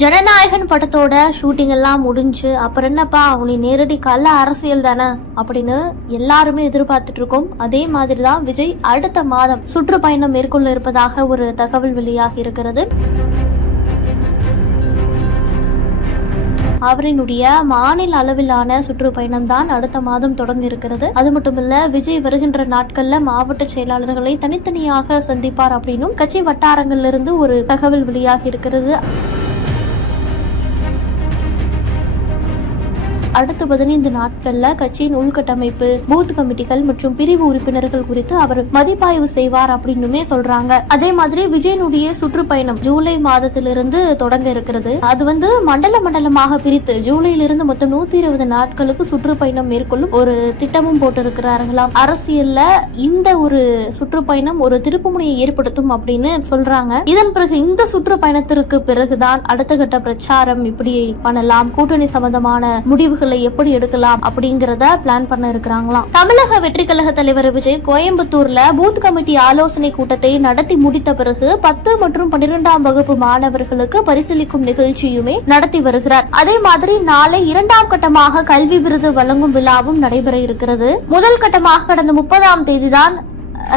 ஜனநாயகன் படத்தோட ஷூட்டிங் எல்லாம் முடிஞ்சு அப்புறம் என்னப்பா உனி நேரடி கள்ள அரசியல் தானே அப்படின்னு எல்லாருமே எதிர்பார்த்துட்டு இருக்கோம். அதே மாதிரிதான் விஜய் அடுத்த மாதம் சுற்றுப்பயணம் மேற்கொள்ள இருப்பதாக ஒரு தகவல் வெளியாகி இருக்கிறது. அவரினுடைய மாநில அளவிலான சுற்றுப்பயணம் தான் அடுத்த மாதம் தொடங்க இருக்கிறது. அது மட்டுமல்ல, விஜய் வருகின்ற நாட்கள்ல மாவட்ட செயலாளர்களை தனித்தனியாக சந்திப்பார் அப்படின்னும் கட்சி வட்டாரங்கள்ல இருந்து ஒரு தகவல் வெளியாகி இருக்கிறது. அடுத்த 15 நாட்கள்ல கட்சியின் உள்கட்டமைப்பு, பூத் கமிட்டிகள் மற்றும் பிரிவு உறுப்பினர்கள் குறித்து அவர் மதிப்பாய்வு செய்வார் அப்படின்னுமே சொல்றாங்க. அதே மாதிரி விஜயனுடைய சுற்றுப்பயணம் ஜூலை மாதத்திலிருந்து தொடங்க இருக்கிறது. அது மண்டலமாக பிரித்து ஜூலையிலிருந்து மொத்தம் 120 நாட்களுக்கு சுற்றுப்பயணம் மேற்கொள்ளும் ஒரு திட்டமும் போட்டிருக்கிறார்களாம். அரசியல்ல இந்த ஒரு சுற்றுப்பயணம் ஒரு திருப்புமுனையை ஏற்படுத்தும் அப்படின்னு சொல்றாங்க. இதன் பிறகு இந்த சுற்றுப்பயணத்திற்கு பிறகுதான் அடுத்த கட்ட பிரச்சாரம் இப்படி பண்ணலாம், கூட்டணி சம்பந்தமான முடிவு எப்படி எடுக்கலாம் அப்படிங்கறத பிளான் பண்ண இருக்கிறாங்களாம். தமிழக வெற்றி கழக தலைவர் விஜய் கோயம்புத்தூர்ல பூத் கமிட்டி ஆலோசனை கூட்டத்தை நடத்தி முடித்த பிறகு 10 மற்றும் 12ஆம் வகுப்பு மாணவர்களுக்கு பரிசீலிக்கும் நிகழ்ச்சியுமே நடத்தி வருகிறார். அதே மாதிரி நாளை 2ஆம் கட்டமாக கல்வி விருது வழங்கும் விழாவும் நடைபெற இருக்கிறது. முதல் கட்டமாக கடந்த 30ஆம் தேதிதான்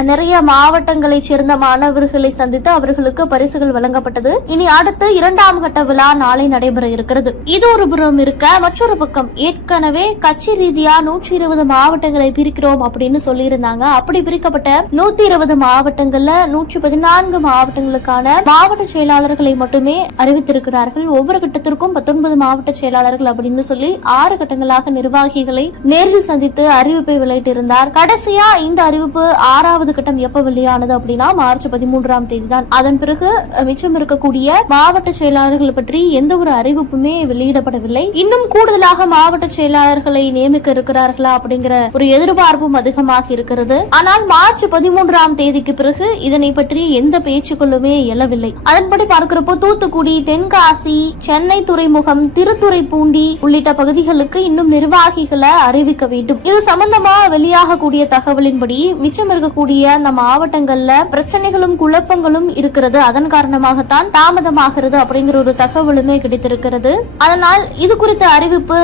நிறைய மாவட்டங்களை சேர்ந்த மாணவர்களை சந்தித்து அவர்களுக்கு பரிசுகள் வழங்கப்பட்டது. இனி அடுத்து 2ஆம் கட்ட விழா நாளை நடைபெற இருக்கிறது. இது ஒரு புறம் இருக்க, மற்றொரு பக்கம் ஏற்கனவே கட்சி ரீதியா 120 மாவட்டங்களை பிரிக்கிறோம் அப்படின்னு சொல்லியிருந்தாங்க. அப்படி பிரிக்கப்பட்ட 120 மாவட்டங்கள்ல 114 மாவட்டங்களுக்கான மாவட்ட செயலாளர்களை மட்டுமே அறிவித்திருக்கிறார்கள். ஒவ்வொரு கட்டத்திற்கும் 19 மாவட்ட செயலாளர்கள் அப்படின்னு சொல்லி 6 கட்டங்களாக நிர்வாகிகளை நேரில் சந்தித்து அறிவிப்பை வெளியிட்டிருந்தார். கடைசியா இந்த அறிவிப்பு 6வது கட்டம் எப்ப வெளியானது அப்படின்னா மார்ச் 13ஆம் தேதி தான். அதன் பிறகு மிச்சம் இருக்கக்கூடிய மாவட்ட செயலாளர்கள் பற்றி எந்த ஒரு அறிவிப்புமே வெளியிடப்படவில்லை. இன்னும் கூடுதலாக மாவட்ட செயலாளர்களை நியமிக்க இருக்கிறார்களா அப்படிங்கிற ஒரு எதிர்பார்ப்பும் அதிகமாக இருக்கிறது. ஆனால் மார்ச் 13ஆம் தேதிக்கு பிறகு இதனை பற்றி எந்த பேச்சுக்களுமே எழவில்லை. அதன்படி பார்க்கிறப்போ தூத்துக்குடி, தென்காசி, சென்னை துறைமுகம், திருத்துறைப்பூண்டி உள்ளிட்ட பகுதிகளுக்கு இன்னும் நிர்வாகிகளை அறிவிக்க வேண்டும். இது சம்பந்தமா வெளியாகக்கூடிய தகவலின்படி மிச்சம் இருக்கக்கூடிய அந்த மாவட்டங்கள்ல பிரச்சனைகளும் குழப்பங்களும் இருக்கிறது. அதன் காரணமாகத்தான் தாமதமாகிறது அப்படிங்கிற ஒரு தகவலுமே கிடைத்திருக்கிறது. அதனால் இது குறித்த அறிவிப்பு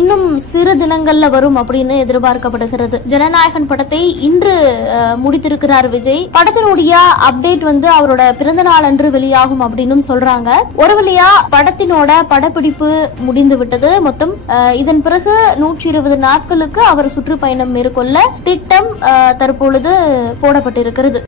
இன்னும் சிறு தினங்கள்ல வரும் அப்படின்னு எதிர்பார்க்கப்படுகிறது. ஜனநாயகன் படத்தை இன்று முடித்திருக்கிறார் விஜய். படத்தினுடைய அப்டேட் அவரோட பிறந்த நாள் அன்று வெளியாகும் அப்படின்னு சொல்றாங்க. ஒரு வழியா படத்தினோட படப்பிடிப்பு முடிந்து விட்டது. மொத்தம் இதன் பிறகு 120 நாட்களுக்கு அவர் சுற்றுப்பயணம் மேற்கொள்ள திட்டம் தற்பொழுது போடப்பட்டிருக்கிறது.